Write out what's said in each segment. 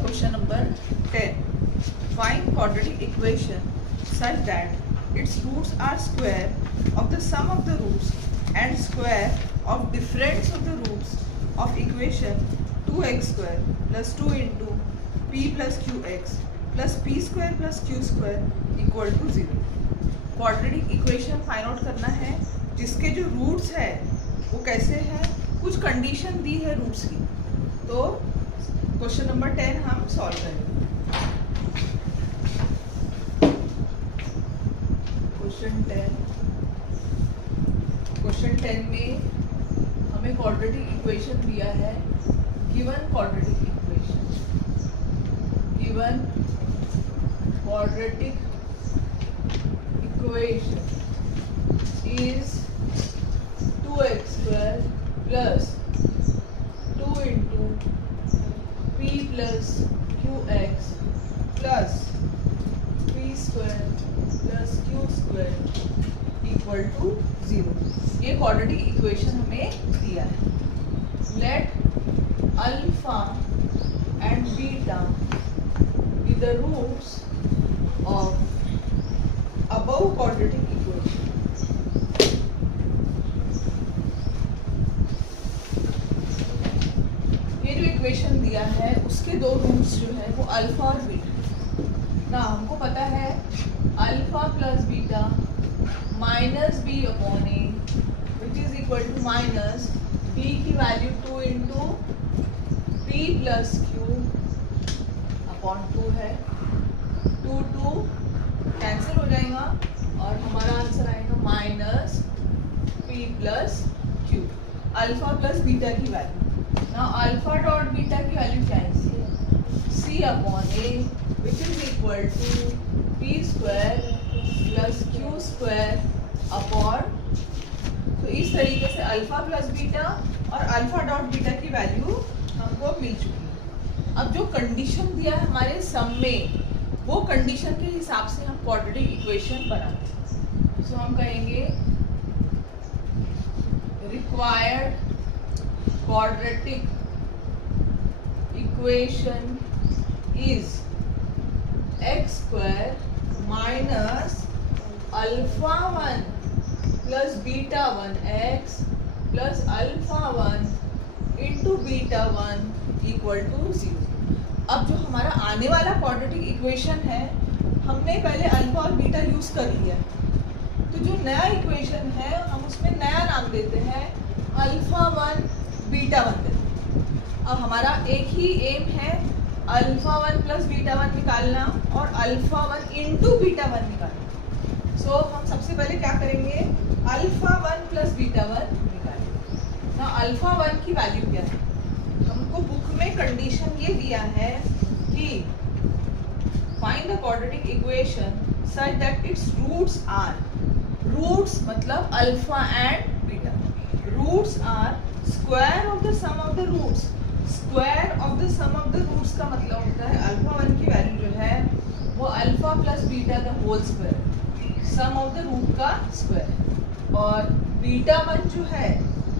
Question number 10. Find quadratic equation such that its roots are square of the sum of the roots and square of difference of the roots of equation 2x square plus 2 into p plus qx plus p square plus q square equal to 0. Quadratic equation find out करना है जिसके जो roots है वो कैसे है, कुछ condition दी है रूट्स की. तो क्वेश्चन नंबर 10 हम सॉल्व करेंगे. क्वेश्चन 10 में हमें क्वाड्रेटिक इक्वेशन दिया है. Given quadratic equation is 2x square plus 2 into p plus qx plus p square plus q square equal to 0. ये क्वाड्रेटिक इक्वेशन हमें दिया है. Let alpha and beta be the roots of above quadratic equation. ये जो equation दिया है उसके दो रूट्स जो है वो अल्फा और बीटा. ना हमको पता है alpha plus beta minus B upon A which is equal to minus B की value 2 into P plus Q upon 2 है. 2 कैंसिल हो जाएगा और हमारा आंसर आएगा minus P plus Q. Alpha plus beta की वैल्यू. ना अल्फा डॉट बीटा की वैल्यू क्या है, C upon A which is equal to P square plus Q square upon. तो इस तरीके से अल्फा प्लस बीटा और अल्फा डॉट बीटा की वैल्यू हमको मिल चुकी है. अब जो कंडीशन दिया है हमारे सम में वो कंडीशन के हिसाब से हम क्वाड्रेटिक इक्वेशन बनाते हैं. सो हम कहेंगे required quadratic equation is x square minus alpha 1 plus beta 1 x plus alpha 1 into beta 1 equal to 0. अब जो हमारा आने वाला क्वाड्रेटिक इक्वेशन है हमने पहले अल्फा और बीटा यूज कर लिया. तो जो नया इक्वेशन है हम उसमें नया नाम देते हैं अल्फा 1 बीटा 1 देते हैं. अब हमारा एक ही एम है अल्फा 1 प्लस बीटा 1 निकालना और अल्फा 1 इंटू बीटा 1 निकालना. सो हम सबसे पहले क्या करेंगे, अल्फा 1 प्लस बीटा 1 निकालेंगे. ना अल्फा 1 की वैल्यू क्या है, हमको बुक में कंडीशन ये दिया है कि find the quadratic equation such that its roots are. Roots मतलब alpha and beta. Roots are square of the sum of the roots. Square of the sum of the roots का मतलब होता है अल्फा 1 की वैल्यू जो है वो alpha plus beta the whole square, sum of the root का square. और बीटा 1 जो है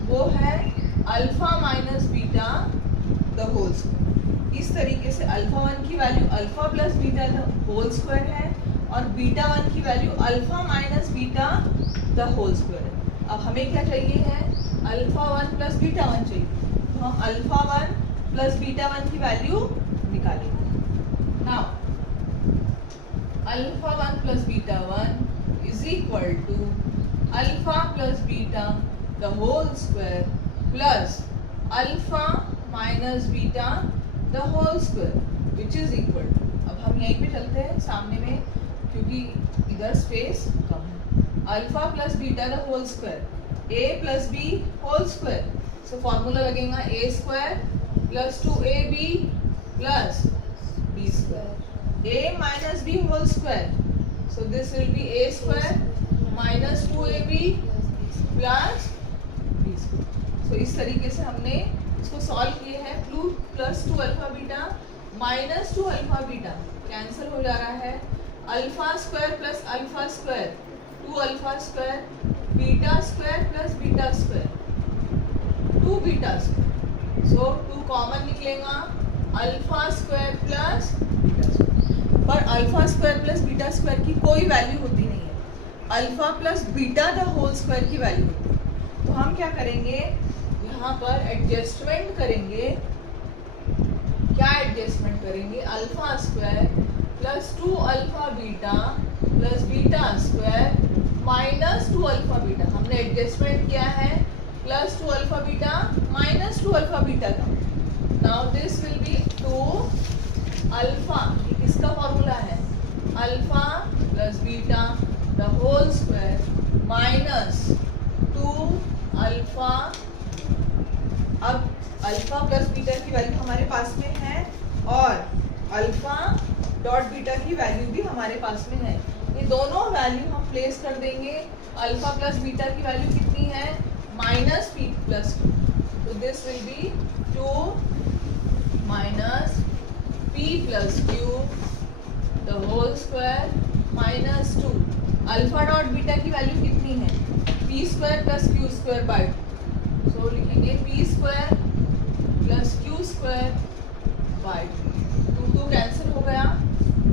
वो है alpha minus beta the whole square. इस तरीके से अल्फा 1 की value alpha plus beta the whole square है और बीटा 1 की value alpha minus beta the whole square है. अब हमें क्या चाहिए है, अल्फा 1 प्लस बीटा 1 चाहिए. तो हम अल्फा 1 प्लस बीटा 1 की वैल्यू निकालेंगे. Now alpha 1 plus beta 1 is equal to alpha plus beta the whole square plus alpha minus beta the whole square which is equal to. अब हम यहीं पे चलते हैं सामने में क्योंकि इधर स्पेस कम है. Alpha plus beta the whole square a plus B whole square. So formula लगेगा a square plus 2ab plus b square. A minus B whole square. So this will be a square minus 2ab plus b square. So इस तरीके से हमने इसको solve किए हैं. 2 plus 2 alpha beta minus 2 alpha beta cancel हो जा रहा है. Alpha square plus alpha square 2 alpha square beta square plus beta square 2 beta square so 2 common निकलेगा, alpha square plus beta square. पर alpha square plus beta square की कोई value होती नहीं है, alpha plus beta the whole square की value होती है। तो हम क्या करेंगे, यहाँ पर एडजस्टमेंट करेंगे। क्या एडजस्टमेंट करेंगे, alpha square plus 2 alpha beta plus beta square minus 2 alpha beta. हमने एडजस्टमेंट किया है plus 2 alpha beta minus 2 alpha beta का। Now this will be 2 alpha, ये किसका फॉर्मूला है, alpha plus beta the whole square minus 2 alpha. अब alpha plus beta की value हमारे पास में है और अल्फा डॉट बीटा की वैल्यू भी हमारे पास में है। ये दोनों वैल्यू हम प्लेस कर देंगे। अल्फा प्लस बीटा की वैल्यू कितनी है, माइनस पी प्लस क्यू। तो this will be 2 minus P plus Q the whole square minus 2। Alpha dot beta की वैल्यू कितनी है, P square plus Q square by 2। So लिखेंगे P square plus Q square by 2 cancel हो गया।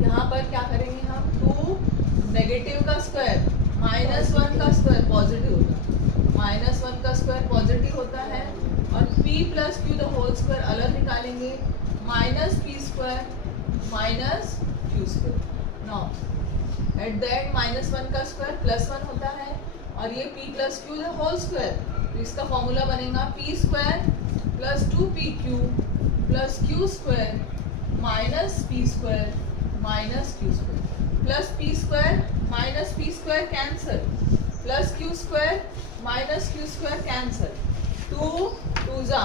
यहाँ पर क्या करेंगे हम, 2 नेगेटिव का स्क्वायर माइनस 1 का स्क्वायर पॉजिटिव होता है, माइनस 1 का स्क्वायर पॉजिटिव होता है और p plus Q the whole square अलग निकालेंगे, minus P square minus Q square. Now at the end minus 1 का स्क्वायर प्लस 1 होता है और ये p plus Q the whole square, तो इसका फॉर्मूला बनेगा p square plus 2pq plus Q square minus P square minus Q square plus P square minus P square cancel plus Q square minus Q square cancel, 2 2 जा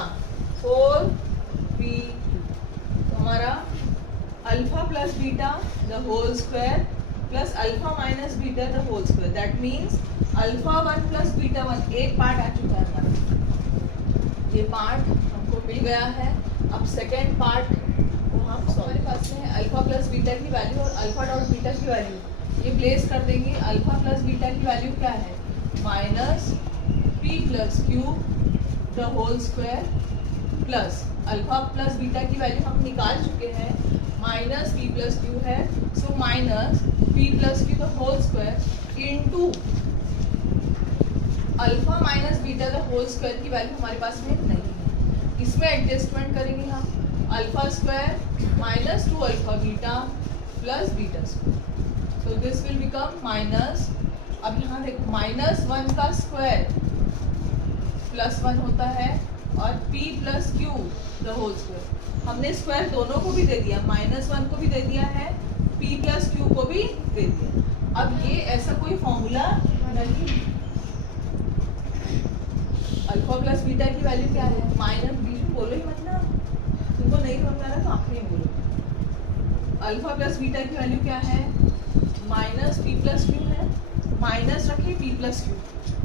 4 p। तो हमारा alpha plus beta the whole square plus alpha minus beta the whole square, that means alpha 1 plus beta 1 एक part आ चुका है हमारा, ये part हमको मिल गया है। अब सेकेंड पार्ट को हम हमारे पास में अल्फा प्लस बीटा की वैल्यू और अल्फा डॉट बीटा की वैल्यू ये प्लेस कर देंगे। अल्फा प्लस बीटा की वैल्यू क्या है, minus P plus Q the whole square plus alpha plus beta की वैल्यू हम निकाल चुके हैं, माइनस पी प्लस क्यू है, so minus P plus Q the whole square into alpha minus beta the whole square की value हमारे पास में नहीं है। इसमें एडजस्टमेंट करेंगे हम, alpha square minus 2 alpha beta plus beta square, so this will become minus. अब यहाँ देखो माइनस 1 का स्क्वायर प्लस 1 होता है और p plus Q the whole square, हमने स्क्वायर दोनों को भी दे दिया, माइनस 1 को भी दे दिया है, p प्लस क्यू को भी दे दिया। अब ये ऐसा कोई फॉर्मूला नहीं, अल्फा प्लस बीटा की वैल्यू क्या है, माइनस, बीच में बोलो ही मत ना, तुमको नहीं समझ आ रहा तो आप नहीं बोलो। अल्फा प्लस बीटा की वैल्यू क्या है, माइनस पी प्लस क्यू है, माइनस रखे पी प्लस क्यू।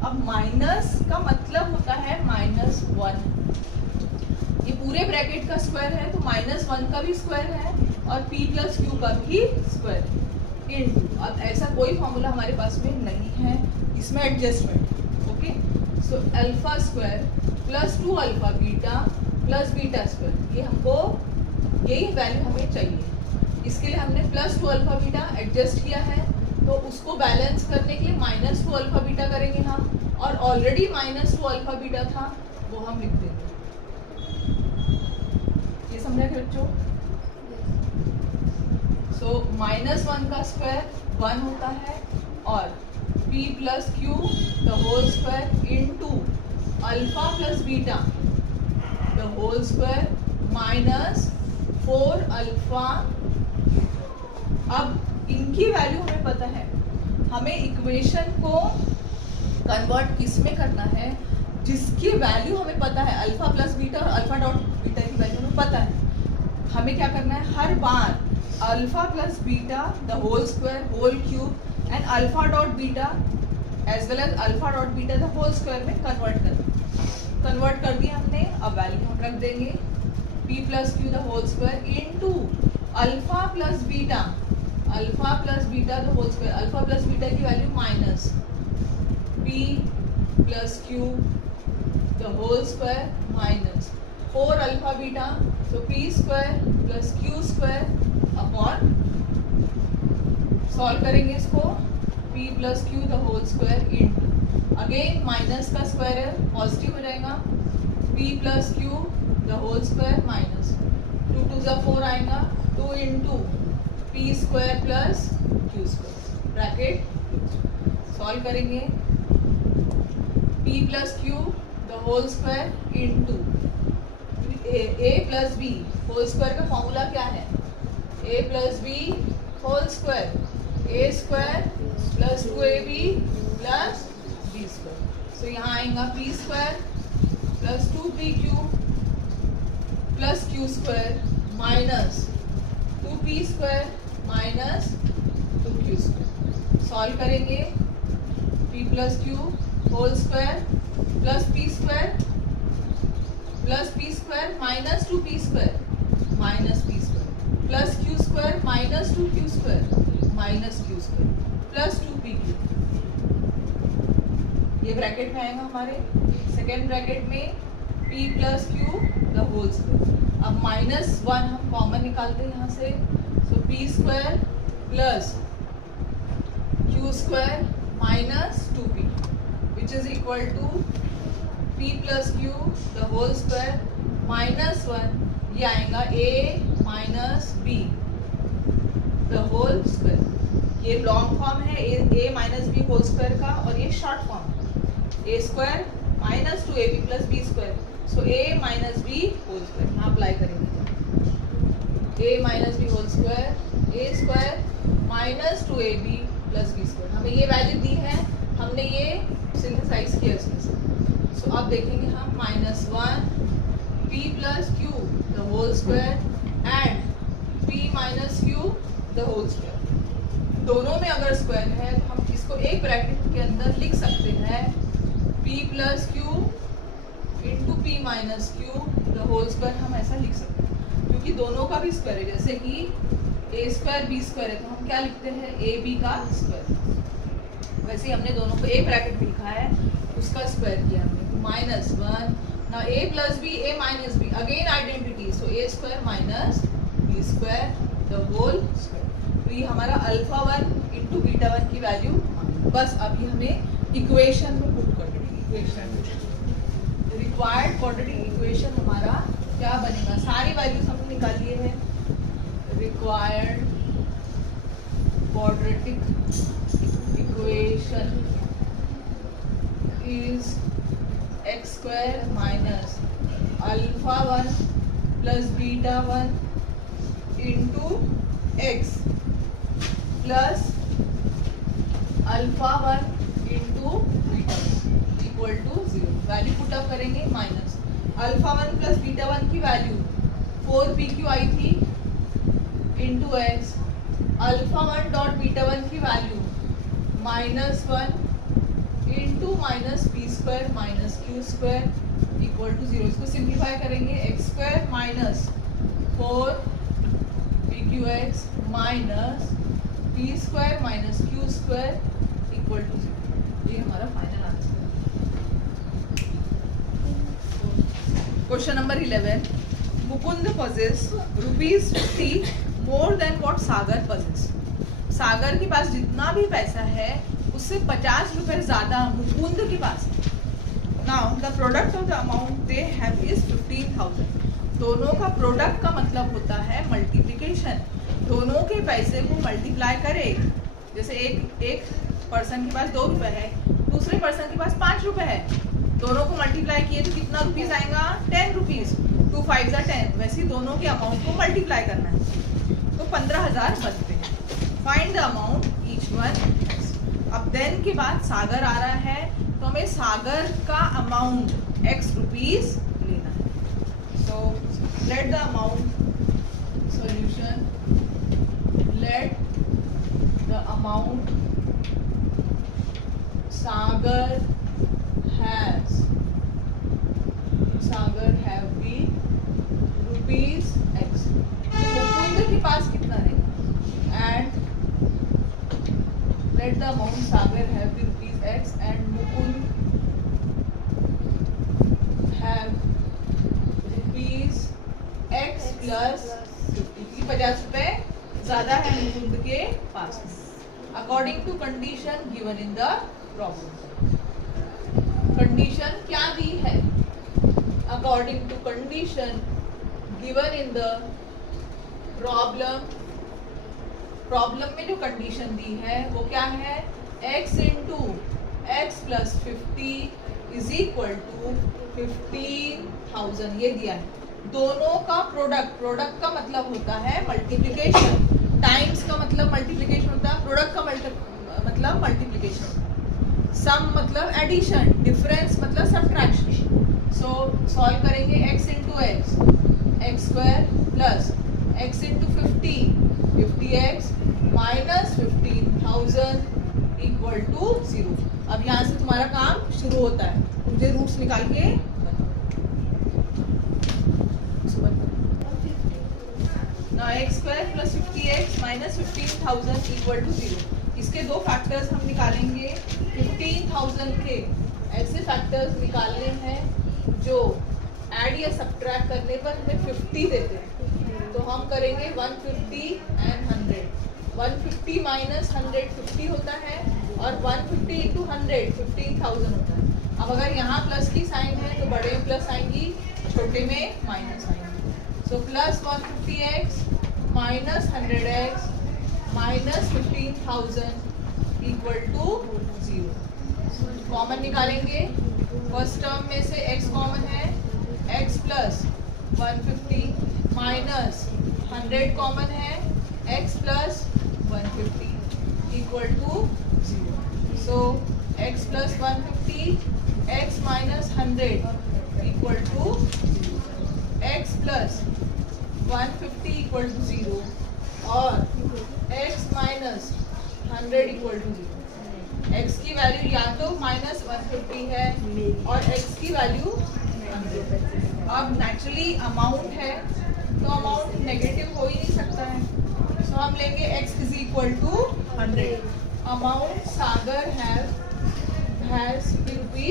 अब माइनस का मतलब होता है माइनस 1, ये पूरे ब्रैकेट का स्क्वायर है तो माइनस 1 का भी स्क्वायर है और p प्लस क्यू का भी स्क्वायर इनटू। अब ऐसा कोई फॉर्मूला हमारे पास में नहीं है, इसमें adjustment. Okay, so alpha square plus 2 alpha beta plus beta square, ये हमको यही वैल्यू हमें चाहिए। इसके लिए हमने प्लस 2 अल्फा बीटा एडजस्ट किया है, तो उसको बैलेंस करने के लिए माइनस 2 अल्फा बीटा करेंगे हम, और ऑलरेडी माइनस 2 अल्फा बीटा था वो हम लिख देंगे। ये समझा कि बच्चों? सो माइनस 1 का स्क्वायर 1 होता है और p plus Q the whole square into alpha plus beta the whole square minus 4 alpha. अब इनकी वैल्यू हमें पता है, हमें इक्वेशन को कन्वर्ट किस में करना है, जिसकी वैल्यू हमें पता है, अल्फा प्लस बीटा और अल्फा डॉट बीटा की वैल्यू हमें पता है। हमें क्या करना है, हर बार alpha plus beta the whole square whole cube and alpha dot beta as well as alpha dot beta the whole square में कन्वर्ट कर दिया हमने। अब वैल्यू हम रख देंगे p plus Q the whole square into alpha plus beta the whole square. Alpha plus beta की value minus p plus Q the whole square minus 4 alpha beta, so p square plus q square upon, solve करेंगे इसको, p plus q the whole square into, again minus का square है positive हो जाएगा, p plus q the whole square minus 2 2 ज़ा 4 आएगा, 2 into p square plus q square bracket, solve करेंगे, p plus q the whole square into a plus B whole square का formula क्या है, a plus B whole square, a square plus 2ab plus b square, so यहाँ आएगा p square plus 2pq plus q square minus 2p square minus 2q square, solve करेंगे, p plus q whole square plus p square minus 2p square minus p square plus q square minus 2q square minus q square plus 2pq, ये bracket में आएगा हमारे। Second bracket में p plus q the whole square, अब minus 1 हम common निकालते हैं यहाँ से, so p square plus q square minus 2p which is equal to p plus q the whole square minus 1, ये आएगा a minus b the whole square, ये long form है a minus B whole square का, और ये short form a square minus 2ab plus b square, so a minus B whole square यहाँ apply करेंगे, a minus B whole square a square minus 2ab plus b square, हमें ये value दी है, हमने ये सिंथेसाइज किया इसमें से, सो अब देखेंगे हम minus 1 p plus q the whole square and p minus q the whole square, दोनों में अगर स्क्वायर है तो हम इसको एक ब्रैकेट के अंदर लिख सकते हैं, p plus q into p minus q the whole square, हम ऐसा लिख सकते हैं क्योंकि दोनों का भी स्क्वायर है, जैसे कि a स्क्वायर b स्क्वायर है तो हम क्या लिखते हैं ab का स्क्वायर, वैसे ही हमने दोनों को एक ब्रैकेट में लिखा है, उसका स्क्वायर किया हमने, minus 1, now a plus b, a minus b, again identity, so a square minus b square the whole square, तो ये हमारा अल्फा 1 इंटू बीटा 1 की वैल्यू, बस अभी हमें इक्वेशन में पुट कर देंगे, इक्वेशन रिक्वायर्ड क्वाड्रेटिक इक्वेशन हमारा क्या बनेगा, सारी वैल्यूज हमने निकाल लिए हैं, required quadratic equation is x square minus alpha 1 plus beta 1 into x plus alpha 1 into beta 1 equal to 0, value put up करेंगे, माइनस अल्फा 1 प्लस बीटा 1 की वैल्यू 4pq आई थी into x, alpha 1 dot beta 1 की value minus 1 into minus P square minus Q square equal to 0, इसको simplify करेंगे, x square minus 4pqx minus P square minus Q square equal to 0, ये हमारा final answer है। Question number 11, Mukund possess ₹50 more than what Sagar possess, Sagar के पास जितना भी पैसा है उससे 50 रुपए ज्यादा मुकुंद के पास है। Now the product of the amount they have is 15,000, दोनों का प्रोडक्ट का मतलब होता है मल्टीप्लिकेशन, दोनों के पैसे को मल्टीप्लाई करे, जैसे एक पर्सन के पास 2 रुपए है, दूसरे पर्सन के पास 5 रुपए है, दोनों को मल्टीप्लाई किए तो कितना रुपीज आएगा, 10 रुपीज, 2 5 ज़ा 10, वैसे ही दोनों के अमाउंट को मल्टीप्लाई करना है तो 15,000 बनते हैं। Find the amount each one, अब देन के बाद सागर आ रहा है तो हमें सागर का अमाउंट x रुपीज लेना है, so let the amount, solution, let the amount Sagar have be rupees x, Mukund के पास कितना रहेगा, and let the amount sagar have be rupees x and mukund have rupees plus 50, 50 रुपए ज्यादा है मुकुंद के पास में, according to condition given in the problem. Condition क्या दी है? According to condition given in the problem, problem में जो कंडीशन दी है वो क्या है? x into x plus 50 is equal to 15,000 ये दिया है। दोनों का प्रोडक्ट, प्रोडक्ट का मतलब होता है मल्टीप्लिकेशन, टाइम्स का मतलब मल्टीप्लिकेशन होता है, प्रोडक्ट का मतलब मल्टीप्लिकेशन होता है, सम मतलब एडिशन, डिफरेंस मतलब सब्ट्रैक्शन। सो सॉल्व करेंगे x into x, x square plus x into 50, 50x minus 15,000 equal to 0। अब यहाँ से तुम्हारा काम शुरू होता है, मुझे रूट्स निकाल के x square plus 50x minus 15,000 equal to 0। इसके दो फैक्टर्स हम निकालेंगे। 15,000 के ऐसे फैक्टर्स निकालने हैं जो ऐड या सब्ट्रैक्ट करने पर हमें 50 देते हैं, तो हम करेंगे 150 एंड 100। 150 माइनस 100 50 होता है और 150 इंटू 100 15,000 होता है। अब अगर यहाँ प्लस की साइन है तो बड़े में प्लस आएंगी, छोटे में माइनस आएंगी। So plus 150x minus 100x minus 15,000 equal to 0। Common निकालेंगे। फर्स्ट टर्म में से x कॉमन है, x प्लस 150 माइनस 100 कॉमन है, x plus 150 equal to 0। So x plus 150 x minus 100 equal to x plus 150 equal to 0 और x minus 100 equal to 0। x की value या तो minus 150 है और x की वैल्यू 100। अब नेचुरली अमाउंट है तो अमाउंट नेगेटिव हो ही नहीं सकता है, सो हम लेंगे x is equal to 100। Amount Sagar has ₹100।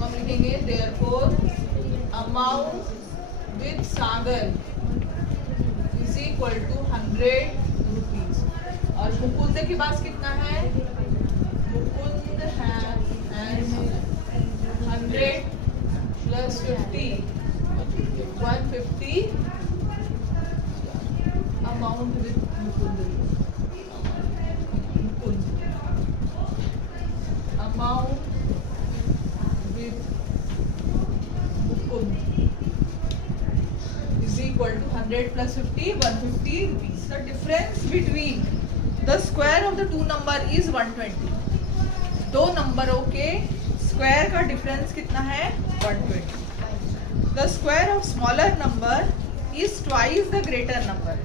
हम लिखेंगे therefore amount with Sagar is equal to 100 rupees. और मुकुंद के पास कितना है? Mukund has 100 plus 50 150 amount with Mukund, amount with Mukund equal to 100 plus 50 150 rupees. The difference between the square of the two number is 120। दो नंबरों के स्क्वायर का डिफरेंस कितना है? 120। The square of smaller number is twice the greater number।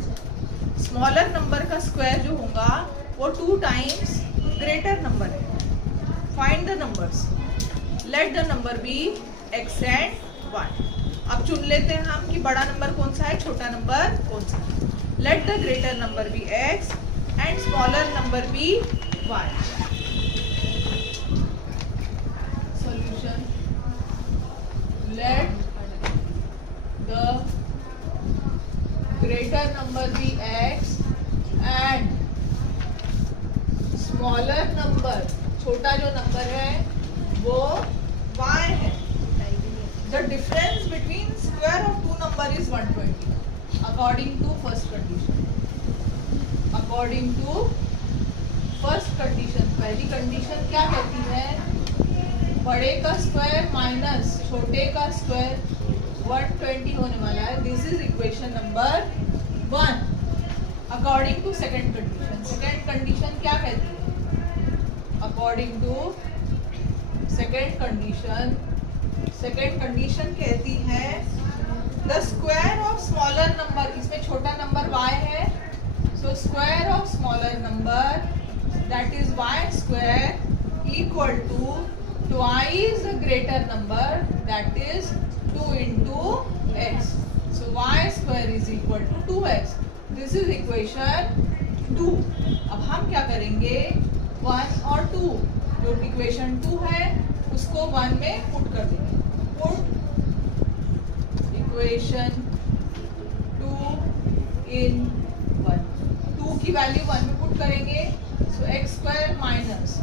Smaller number का square जो होगा वो 2 टाइम्स ग्रेटर नंबर है। Find the numbers, let the number be x and y। अब चुन लेते हैं हम कि बड़ा नंबर कौन सा है, छोटा नंबर कौन सा है। Let the greater number be x and smaller number be y। Solution, let the greater number be x and smaller number, छोटा जो नंबर है वो y है। The difference between square of two number is 120 according to first condition। According to first condition, पहली condition क्या कहती है? बड़े का स्क्वायर माइनस छोटे का स्क्वायर 120 होने वाला है। This is equation number 1। According to second condition, second condition क्या कहती है? According to second condition, second condition कहती है the square of smaller number, इसमें छोटा नंबर y है, so square of smaller number that is y square equal to twice the greater number that is 2 into x। So y square is equal to 2x। This is equation 2। अब हम क्या करेंगे? 1 और 2, जो इक्वेशन 2 है उसको 1 में पुट कर देंगे। Put equation in 1. 2 की वैल्यू 1 में पुट करेंगे, so x square minus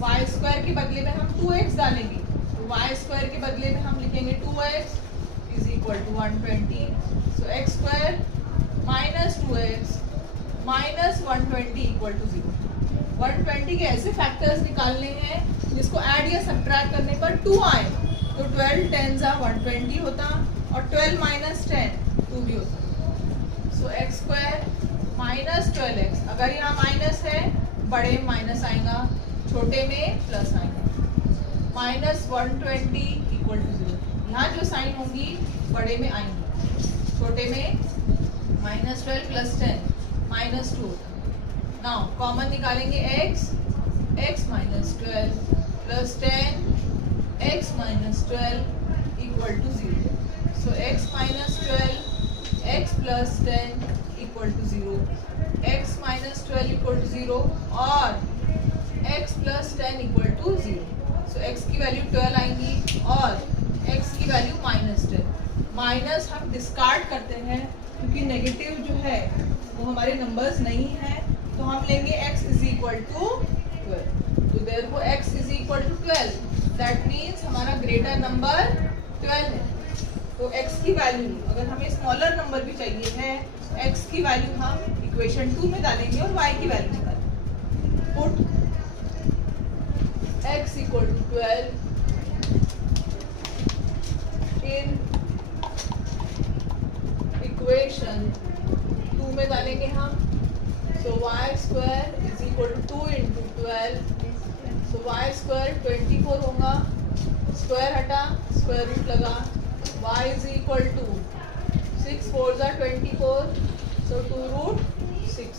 y square के बदले में हम 2x डालेंगे, तो वाई स्क्वायर के बदले में हम लिखेंगे 2x is equal to 120. So x square minus 2x minus 120 equal to 0. 120 के ऐसे फैक्टर्स निकालने हैं जिसको ऐड या सब्ट्रैक्ट करने पर 2 आए, तो 12 10 120 होता और 12 माइनस 10 2 भी होता. सो एक्स स्क्वायर माइनस 12x, अगर यहाँ माइनस है बड़े में माइनस आएगा, छोटे में प्लस आएगा, माइनस 120 इक्वल टू 0. यहाँ जो साइन होंगी बड़े में आएंगी, छोटे में माइनस 12 प्लस 10 माइनस 2 होता. नाउ कॉमन निकालेंगे x minus 12 plus 10 x minus 12 equal to 0. So x minus 12 x plus 10 equal to 0. x minus 12 equal to 0 और x plus 10 equal to 0. So x की वैल्यू 12 आएंगी और x की value minus 10. Minus हम discard करते हैं क्योंकि नेगेटिव जो है वो हमारे नंबर्स नहीं है, तो हम लेंगे x इज इक्वल टू 12. तो therefore x is equal to 12, that means हमारा ग्रेटर नंबर 12 है. तो x की वैल्यू, अगर हमें स्मॉलर नंबर भी चाहिए है, x की वैल्यू हम इक्वेशन 2 में डालेंगे और y की वैल्यू निकालेंगे. Put x equal to 12 in equation 2 में डालेंगे हम. So y square is equal to 2 into 12. So y square 24 होगा, स्क्वायर हटा स्क्वायर रूट लगा, y इज इक्वल टू 6 4 ज़ा 24, so 2 root 6.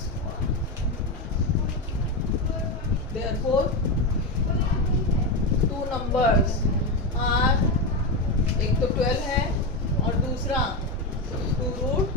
Therefore 2 numbers are, एक तो 12 है और दूसरा 2 रूट